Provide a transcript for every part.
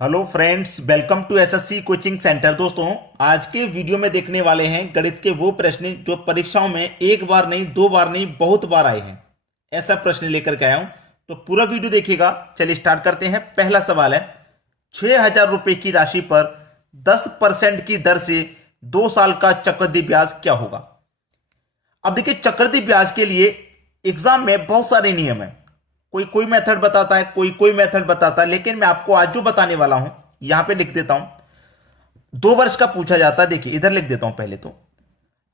Hello friends, welcome to SSC coaching centre. दोस्तों, आज के वीडियो में देखने वाले हैं गणित के वो प्रश्न जो परीक्षाओं में एक बार नहीं, दो बार नहीं, बहुत बार आए हैं। ऐसा प्रश्न लेकर के आया हूं, तो पूरा वीडियो देखिएगा। चलिए स्टार्ट करते हैं। पहला सवाल है, 6,000 रुपए की राशि पर 10% की दर से 2 साल का चक्रवृद्धि ब्याज क्या होगा। अब देखिए, चक्रवृद्धि ब्याज के लिए एग्जाम में बहुत सारे नियम है। कोई कोई मेथड बताता है, कोई कोई मेथड बताता है, लेकिन मैं आपको आज जो बताने वाला हूं यहां पे लिख देता हूं। 2 वर्ष का पूछा जाता है। देखिए, इधर लिख देता हूं पहले तो।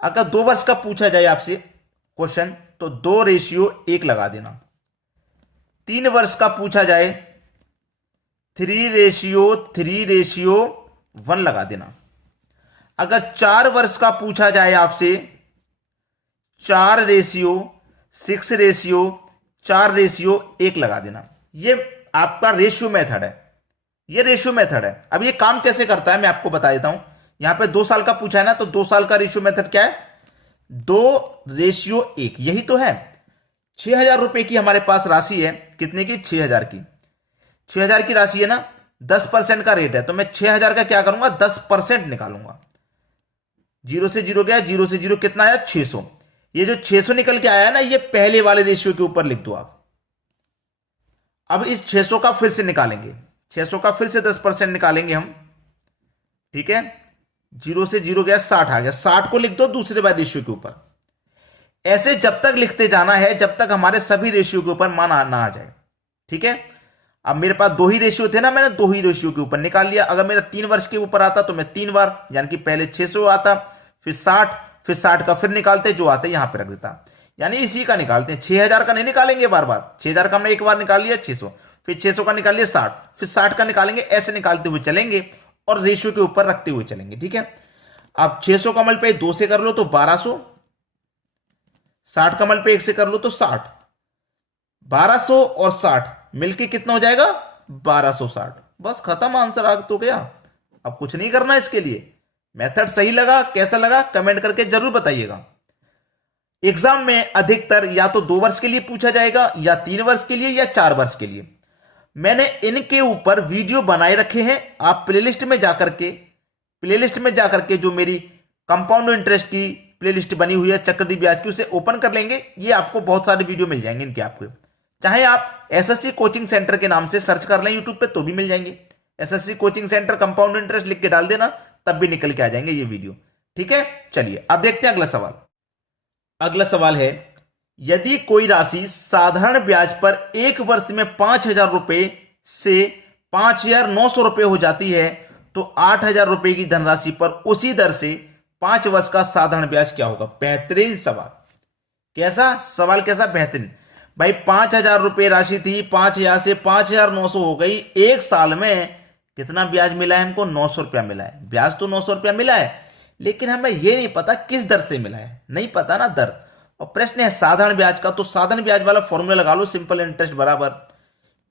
अगर 2 वर्ष का पूछा जाए आपसे क्वेश्चन, तो 2:1 लगा देना। 3 वर्ष का पूछा जाए 3:3:1 लगा देना। अगर 4 वर्ष का पूछा जाए आपसे 4:6:4:1 लगा देना। ये आपका रेशियो मेथड है। ये रेशियो मेथड है। अब ये काम कैसे करता है मैं आपको बता देता हूं। यहां पे 2 साल का पूछा है ना, तो 2 साल का रेशियो मेथड क्या है? 2:1। यही तो है। 6,000 रुपए की हमारे पास राशि है। कितने की? 6,000 की। 6,000 की राशि है ना, 10% का रेट है, तो मैं 6,000 का क्या करूंगा? 10% निकालूंगा। 0 से 0 गया, 0 से 0 कितना आया? 600। ये जो 600 निकल के आया है ना, ये पहले वाले रेशियो के ऊपर लिख दो आप। अब इस 600 का फिर से निकालेंगे। 600 का फिर से 10% निकालेंगे हम। ठीक है, 0 से 0 गया, 60 आ गया। 60 को लिख दो दूसरे वाले रेशियो के ऊपर। ऐसे जब तक लिखते जाना है जब तक हमारे सभी रेशियो के ऊपर मान ना आ जाए। ठीक है, अब मेरे पास 2 ही रेशियो थे ना, मैंने 2 ही रेशियो के ऊपर निकाल लिया। अगर मेरा 3 वर्ष के ऊपर आता तो मैं 3 बार, यानी कि पहले 600 आता, फिर 60, फिर 60 का फिर निकालते, जो आता है यहां पे रख देता। यानी इसी का निकालते हैं। 6,000 का नहीं निकालेंगे बार बार। 6,000 का हमने एक बार निकाल लिया 600, फिर 600 का निकाल लिया 60, फिर 60 का निकालेंगे। ऐसे निकालते हुए चलेंगे और रेशियो के ऊपर रखते हुए चलेंगे। ठीक है, अब 600 का मल्टीप्लाई 2 से कर लो तो 1200, 60 का मल्टीप्लाई 1 से कर लो तो 60। 1200 और 60 मिलके कितना हो जाएगा? 1260। बस खत्म, आंसर आ तो गया। अब कुछ नहीं करना इसके लिए। मेथड सही लगा, कैसा लगा कमेंट करके जरूर बताइएगा। एग्जाम में अधिकतर या तो 2 वर्ष के लिए पूछा जाएगा, या 3 वर्ष के लिए, या 4 वर्ष के लिए। मैंने इनके ऊपर वीडियो बनाए रखे हैं। आप प्लेलिस्ट में जाकर के जो मेरी कंपाउंड इंटरेस्ट की प्लेलिस्ट बनी हुई है चक्रवृद्धि ब्याज की, उसे ओपन कर लेंगे। ये आपको बहुत सारे वीडियो मिल जाएंगे इनके। आपको चाहे आप एसएससी कोचिंग सेंटर के नाम से सर्च कर लें यूट्यूब पे तो भी मिल जाएंगे। SSC coaching centre compound interest लिख के डाल देना, तब भी निकल के आ जाएंगे ये वीडियो। ठीक है, चलिए अब देखते हैं अगला सवाल। अगला सवाल है, यदि कोई राशि साधारण ब्याज पर 1 वर्ष में 5,000 रुपए से 5,900 रुपए हो जाती है, तो 8,000 रुपए की धनराशि पर उसी दर से 5 वर्ष का साधारण ब्याज क्या होगा? बेहतरीन सवाल। कैसा सवाल? कैसा बेहतरीन भाई। 5,000 रुपए राशि थी, 5,000 से 5,900 हो गई। 1 साल में कितना ब्याज मिला है हमको? 900 रुपया मिला है। ब्याज तो 900 रुपया मिला है, लेकिन हमें यह नहीं पता किस दर से मिला है। नहीं पता ना दर। और प्रश्न है साधारण ब्याज का, तो साधारण ब्याज वाला फॉर्मूला लगा लो। सिंपल इंटरेस्ट बराबर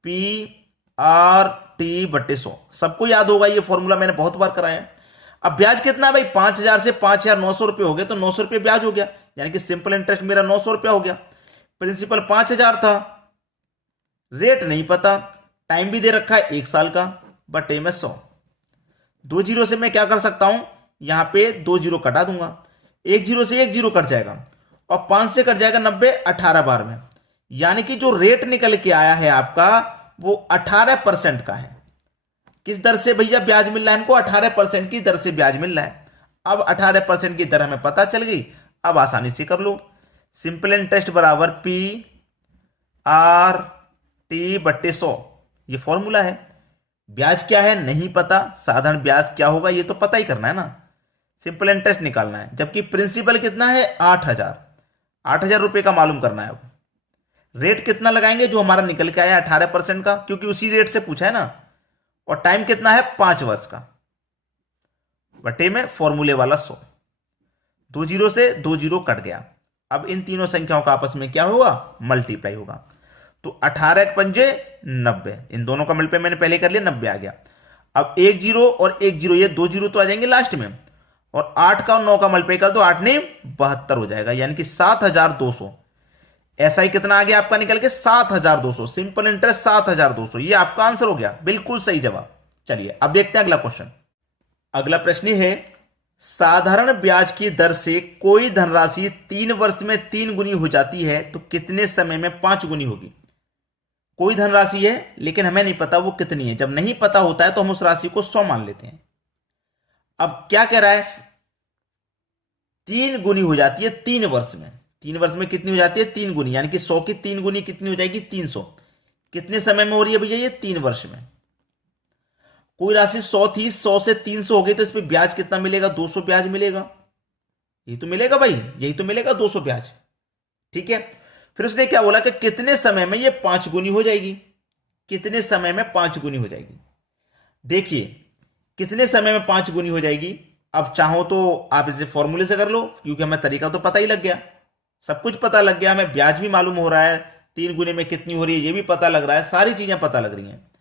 PRT/100। सबको याद होगा ये फॉर्मूला, मैंने बहुत बार कराया है। अब ब्याज कितना है भाई? 5,000 से 5,900 रुपये हो गए, तो 900 रुपये ब्याज हो गया, यानी कि सिंपल इंटरेस्ट मेरा 900 रुपया हो गया। प्रिंसिपल 5,000 था, रेट नहीं पता, टाइम भी दे रखा है 1 साल का, बटे में 100। 2 जीरो से मैं क्या कर सकता हूं? यहां पे 2 जीरो कटा दूंगा। 1 जीरो से 1 जीरो कट जाएगा, और 5 से कट जाएगा 90, 18 बार में। यानी कि जो रेट निकल के आया है आपका, वो 18% का है। किस दर से भैया ब्याज मिल रहा है हमको? 18% की दर से ब्याज मिल रहा है। अब 18% की दर हमें पता चल गई। अब आसानी से कर लो। सिंपल इंटरेस्ट बराबर PRT/100, ये फॉर्मूला है। ब्याज क्या है नहीं पता, साधारण ब्याज क्या होगा ये तो पता ही करना है ना। सिंपल इंटरेस्ट निकालना है, जबकि प्रिंसिपल कितना है? 8,000। 8,000 रुपए का मालूम करना है। अब रेट कितना लगाएंगे जो हमारा निकल के आया 18% का, क्योंकि उसी रेट से पूछा है ना। और टाइम कितना है? 5 वर्ष का, बटे में फॉर्मूले वाला 100। 2 जीरो से 2 जीरो कट गया। अब इन तीनों संख्याओं का आपस में क्या होगा? मल्टीप्लाई होगा। तो 18×5 90, इन दोनों का मल्टीप्लाई मैंने पहले कर लिया, 90 आ गया। अब 1 जीरो और 1 जीरो, ये 2 जीरो तो आ जाएंगे लास्ट में, और 8 का और 9 का मल्टीप्लाई कर दो, 8 ने 72 हो जाएगा, यानी कि 7,200। ऐसा ही कितना आ गया आपका निकल के? 7,200। सिंपल इंटरेस्ट 7,200, ये आपका आंसर हो गया। बिल्कुल सही जवाब। चलिए अब देखते हैं अगला क्वेश्चन। अगला प्रश्न है, साधारण ब्याज की दर से कोई धनराशि 3 वर्ष में 3 गुनी हो जाती है तो कितने समय में 5 गुनी होगी। कोई धनराशि है लेकिन हमें नहीं पता वो कितनी है। जब नहीं पता होता है तो हम उस राशि को 100 मान लेते हैं। अब क्या कह रहा है, 3 गुनी हो जाती है 3 वर्ष में। 3 वर्ष में कितनी हो जाती है, 3 गुनी, यानी कि 100 की 3 गुनी कितनी हो जाएगी, 300। कितने समय में हो रही है भैया, ये 3 वर्ष में। कोई राशि 100 थी, 100 से 300 हो गई तो इस पे ब्याज कितना मिलेगा, 200 ब्याज मिलेगा। यही तो मिलेगा भाई, यही तो मिलेगा 200 ब्याज। ठीक है, फिर उसने क्या बोला कि कितने समय में ये 5 गुनी हो जाएगी। कितने समय में 5 गुनी हो जाएगी। देखिए कितने समय में 5 गुनी हो जाएगी। अब चाहो तो आप इसे फॉर्मूले से कर लो, क्योंकि हमें तरीका तो पता ही लग गया, सब कुछ पता लग गया, हमें ब्याज भी मालूम हो रहा है, 3 गुने में कितनी हो रही है ये भी पता लग रहा है, सारी चीजें पता लग रही हैं।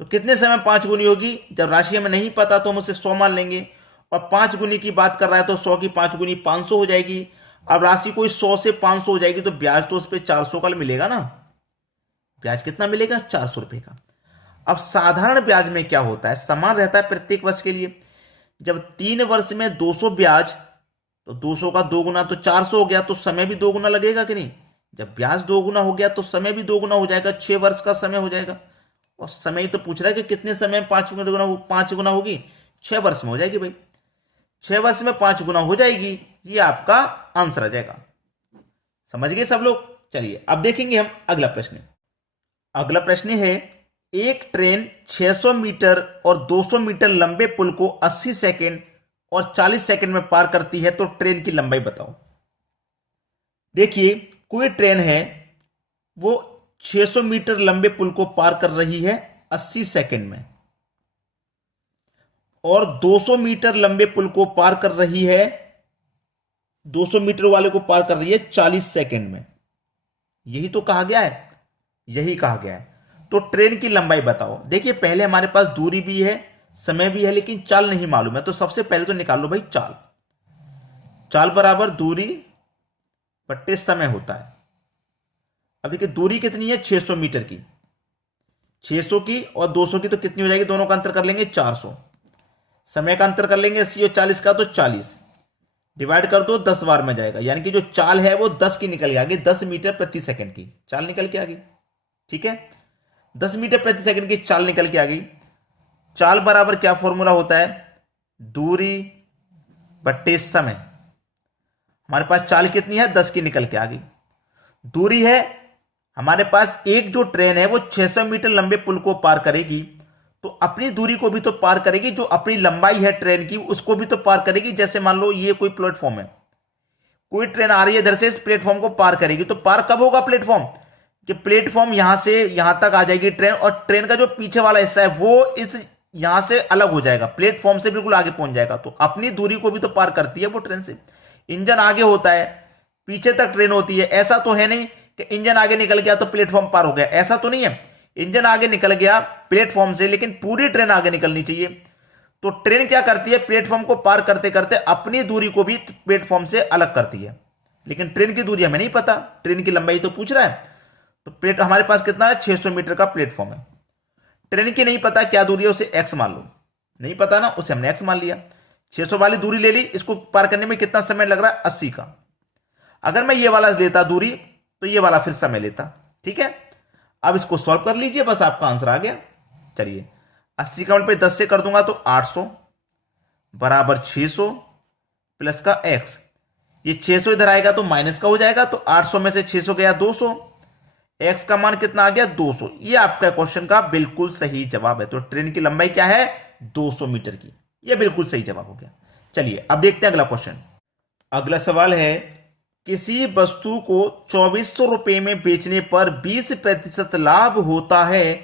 तो कितने समय 5 गुनी होगी, जब राशि हमें नहीं पता तो हम उसे 100 मान लेंगे, और 5 गुनी की बात कर रहा है तो 100 की 5 गुनी 500 हो जाएगी। अब राशि कोई 100 से 500 हो जाएगी तो ब्याज तो उस पर 400 का मिलेगा ना। ब्याज कितना मिलेगा, 400 रुपए का। अब साधारण ब्याज में क्या होता है, समान रहता है प्रत्येक वर्ष के लिए। जब 3 वर्ष में 200 ब्याज, तो 200 का 2 गुना तो 400 हो गया, तो समय भी 2 गुना लगेगा कि नहीं। जब ब्याज 2 गुना हो गया तो समय भी 2 गुना हो जाएगा, 6 वर्ष का समय हो जाएगा। और समय तो पूछ रहा है कि कितने समय में 5 गुना होगी, 6 वर्ष में हो जाएगी भाई। 6 वर्ष में 5 गुना हो जाएगी, ये आपका आंसर आ जाएगा। समझ गए सब लोग। चलिए अब देखेंगे हम अगला प्रश्न। अगला प्रश्न है, एक ट्रेन 600 मीटर और 200 मीटर लंबे पुल को 80 सेकंड और 40 सेकंड में पार करती है, तो ट्रेन की लंबाई बताओ। देखिए कोई ट्रेन है वो 600 मीटर लंबे पुल को पार कर रही है 80 सेकंड में, और 200 मीटर लंबे पुल को पार कर रही है, 200 मीटर वाले को पार कर रही है 40 सेकंड में। यही तो कहा गया है, यही कहा गया है। तो ट्रेन की लंबाई बताओ। देखिए पहले हमारे पास दूरी भी है, समय भी है, लेकिन चाल नहीं मालूम है, तो सबसे पहले तो निकाल लो भाई चाल। चाल बराबर दूरी बट्टे समय होता है। अब देखिए दूरी कितनी है, 600 मीटर की, 600 की और 200 की तो कितनी हो जाएगी, दोनों का अंतर कर लेंगे 400। समय का अंतर कर लेंगे 80 और 40 का, तो 40 डिवाइड कर दो, 10 बार में जाएगा, यानी कि जो चाल है वो 10 की निकल के आ गई, 10 मीटर प्रति सेकंड की चाल निकल के आ गई। ठीक है, 10 मीटर प्रति सेकंड की चाल निकल के आ गई। चाल बराबर क्या फॉर्मूला होता है, दूरी बट्टे समय। हमारे पास चाल कितनी है, 10 की निकल के आ गई। दूरी है हमारे पास, एक जो ट्रेन है वो 600 मीटर लंबे पुल को पार करेगी, तो अपनी दूरी को भी तो पार करेगी, जो अपनी लंबाई है ट्रेन की उसको भी तो पार करेगी। जैसे मान लो ये कोई प्लेटफॉर्म है, कोई ट्रेन आ रही है इधर से, इस प्लेटफॉर्म को पार करेगी, तो पार कब होगा प्लेटफॉर्म, कि प्लेटफॉर्म यहां से यहां तक आ जाएगी ट्रेन, और ट्रेन का जो पीछे वाला हिस्सा है वो इस यहां से अलग हो जाएगा, प्लेटफॉर्म से बिल्कुल आगे पहुंच जाएगा। तो अपनी दूरी को भी तो पार करती है वो ट्रेन से। इंजन आगे होता है, पीछे तक ट्रेन होती है। ऐसा तो है नहीं कि इंजन आगे निकल गया तो प्लेटफॉर्म पार हो गया, ऐसा तो नहीं है। इंजन आगे निकल गया प्लेटफॉर्म से, लेकिन पूरी ट्रेन आगे निकलनी चाहिए। तो ट्रेन क्या करती है, प्लेटफॉर्म को पार करते करते अपनी दूरी को भी प्लेटफॉर्म से अलग करती है। लेकिन ट्रेन की दूरी हमें नहीं पता, ट्रेन की लंबाई तो पूछ रहा है। तो प्लेट हमारे पास कितना है, 600 मीटर का प्लेटफॉर्म है। ट्रेन की नहीं पता क्या दूरी है, उसे एक्स मान लो। नहीं पता ना, उसे हमने एक्स मान लिया। 600 वाली दूरी ले ली, इसको पार करने में कितना समय लग रहा है, 80 का। अगर मैं ये वाला लेता दूरी तो ये वाला फिर समय लेता। ठीक है, अब इसको सॉल्व कर लीजिए, बस आपका आंसर आ गया। चलिए 80 का मल्टीप्लाई 10 से कर दूंगा तो 800 बराबर 600 प्लस का एक्स। ये 600 इधर आएगा तो माइनस का हो जाएगा, तो 800 में से 600 गया 200, एक्स का मान कितना आ गया 200। ये आपका क्वेश्चन का बिल्कुल सही जवाब है। तो ट्रेन की लंबाई क्या है, 200 मीटर की। ये बिल्कुल सही जवाब हो गया। चलिए अब देखते हैं अगला क्वेश्चन। अगला सवाल है, किसी वस्तु को 2400 रुपए में बेचने पर 20% लाभ होता है,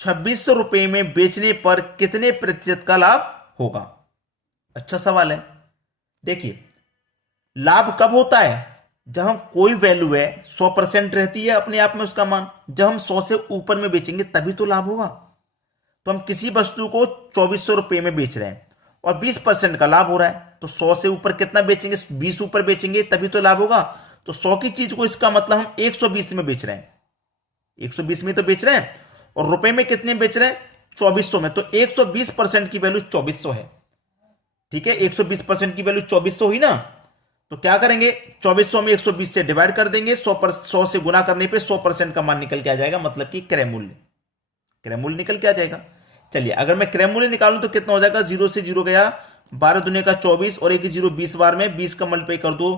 2600 रुपए में बेचने पर कितने प्रतिशत का लाभ होगा। अच्छा सवाल है। देखिए लाभ कब होता है, जब हम कोई वैल्यू है 100% रहती है अपने आप में उसका मान, जब हम 100 से ऊपर में बेचेंगे तभी तो लाभ होगा। तो हम किसी वस्तु को 2400 रुपए में बेच रहे हैं और 20% का लाभ हो रहा है, तो 100 से ऊपर कितना बेचेंगे, 20 ऊपर बेचेंगे तभी तो लाभ होगा। तो 100 की चीज को इसका मतलब हम 120 में बेच रहे हैं, 120 में तो बेच रहे हैं, और रुपए में कितने बेच रहे हैं, 2400 में, तो 120% की वैल्यू 2400 है। ठीक है, 120% की वैल्यू 2400 हुई ना, तो क्या करेंगे, 2400 में 120 से डिवाइड कर देंगे, 100 से गुना करने पे 100% का मान निकल के आ जाएगा, मतलब कि क्रय मूल्य, क्रय मूल्य निकल के आ जाएगा। चलिए अगर मैं क्रय मूल्य निकालूं तो कितना हो जाएगा, 0 से 0 गया, 12 दुनिया का 24 और एक 0 20 बार में 20 का मल्टीप्लाई कर दो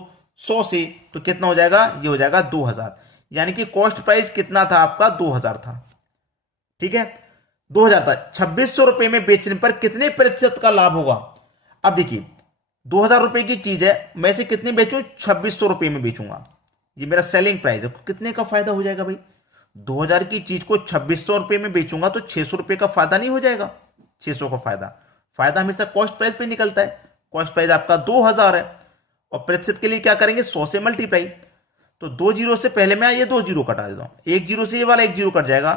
100 से, तो कितना हो जाएगा, ये हो जाएगा 2000। यानी कि कॉस्ट प्राइस कितना था आपका, 2000 था। ठीक है, 2000 था। 2600 रुपए में बेचने पर कितने प्रतिशत का लाभ होगा। अब देखिए 2000 रुपए की चीज है, मैं इसे कितने बेचूं, 2600 रुपए में बेचूंगा, ये मेरा सेलिंग प्राइस है, कितने का फायदा हो जाएगा भाई, 2000 की चीज को 2600 रुपए में बेचूंगा तो 600 रुपए का फायदा नहीं हो जाएगा, 600 का फायदा, फायदा हमेशा कॉस्ट प्राइस पे निकलता है। कॉस्ट प्राइस आपका 2000 है और प्रतिशत के लिए क्या करेंगे, 100 से मल्टीप्लाई, तो 2 जीरो से पहले मैं ये 2 जीरो कटा देता हूं, 1 जीरो से ये वाला 1 जीरो कट जाएगा,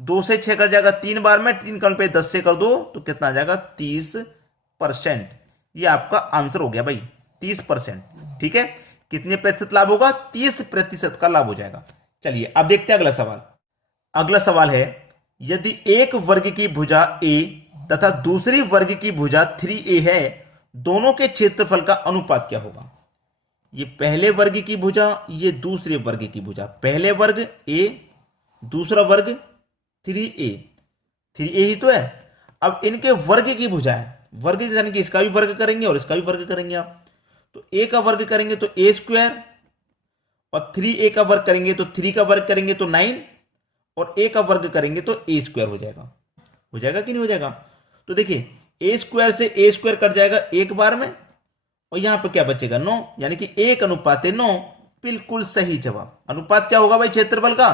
2 से 6 कट जाएगा, 3 बार में 3 का पे 10 से कर दो तो कितना आ जाएगा, 30%। ये आपका आंसर हो गया भाई, 30%। ठीक है, कितने प्रतिशत लाभ होगा, 30% का लाभ हो जाएगा। चलिए अब देखते हैं अगला सवाल। अगला सवाल है, यदि एक वर्ग की भुजा ए तथा दूसरी वर्ग की भुजा 3a है, दोनों के क्षेत्रफल का अनुपात क्या होगा। ये पहले वर्ग की भुजा, ये दूसरे वर्ग की भुजा, पहले वर्ग a, दूसरा वर्ग 3a, 3a ही तो है। अब इनके वर्ग की भुजा है, वर्ग यानी कि इसका भी वर्ग करेंगे और इसका भी वर्ग करेंगे आप, तो a का वर्ग करेंगे तो a स्क्वायर, और 3a का वर्ग करेंगे तो 3 का वर्ग करेंगे तो 9, और a का वर्ग करेंगे तो a स्क्वायर हो जाएगा। हो जाएगा कि नहीं हो जाएगा। तो देखिए a स्क्वायर से a स्क्वायर कट जाएगा एक बार में, और यहां पर क्या बचेगा, 9, यानी कि 1:9। बिल्कुल सही जवाब। अनुपात क्या होगा भाई क्षेत्रफल का,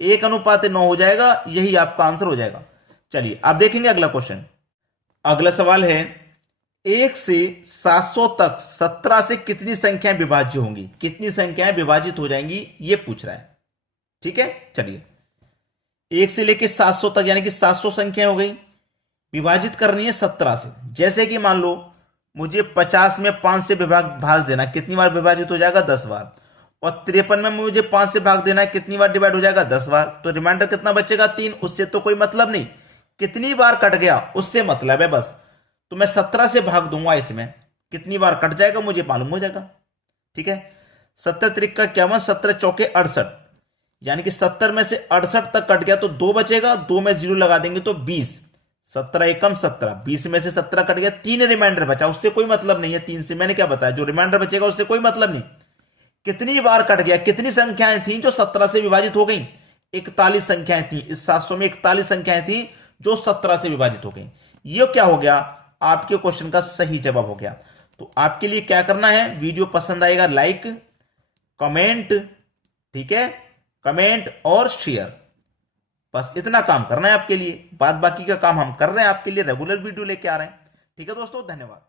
1:9 हो जाएगा, यही आपका आंसर हो जाएगा। चलिए आप देखेंगे अगला क्वेश्चन। अगला सवाल है, 1 से 700 तक 17 से कितनी संख्याएं विभाज्य होंगी, कितनी संख्याएं विभाजित हो जाएंगी, ये पूछ रहा है। ठीक है, चलिए 1 से लेके 700 तक यानी कि 700 संख्याएं हो गई, विभाजित करनी है 17 से। जैसे कि मान लो मुझे 50 में 5 से भाग देना, कितनी बार विभाजित हो जाएगा, 10 बार, और 53 में मुझे 5 से भाग देना है, कितनी बार डिवाइड हो जाएगा, 10 बार, तो रिमाइंडर कितना बचेगा, 3। उससे तो कोई मतलब नहीं, कितनी बार कट गया उससे मतलब है बस। तो मैं 17 से भाग दूंगा, इसमें कितनी बार कट जाएगा मुझे मालूम हो जाएगा। ठीक है, 17 त्रिक का 51, 17 चौके 68, यानी कि 70 में से 68 तक कट गया तो 2 बचेगा, 2 में 0 लगा देंगे तो 20, 17 एकम 17, 20 में से 17 कट गया, 3 रिमाइंडर बचा, उससे कोई मतलब नहीं है। 3 से मैंने क्या बताया, जो रिमाइंडर बचेगा उससे कोई मतलब नहीं। कितनी बार कट गया, कितनी संख्याएं थी जो 17 से विभाजित हो गई, 41 संख्याएं थी। इस 700 में 41 संख्याएं थी जो 17 से विभाजित हो गई। ये क्या हो गया, आपके क्वेश्चन का सही जवाब हो गया। तो आपके लिए क्या करना है, वीडियो पसंद आएगा लाइक, कमेंट, ठीक है, कमेंट और शेयर, बस इतना काम करना है आपके लिए। बाद बाकी का काम हम कर रहे हैं आपके लिए, रेगुलर वीडियो लेके आ रहे हैं। ठीक है दोस्तों, धन्यवाद।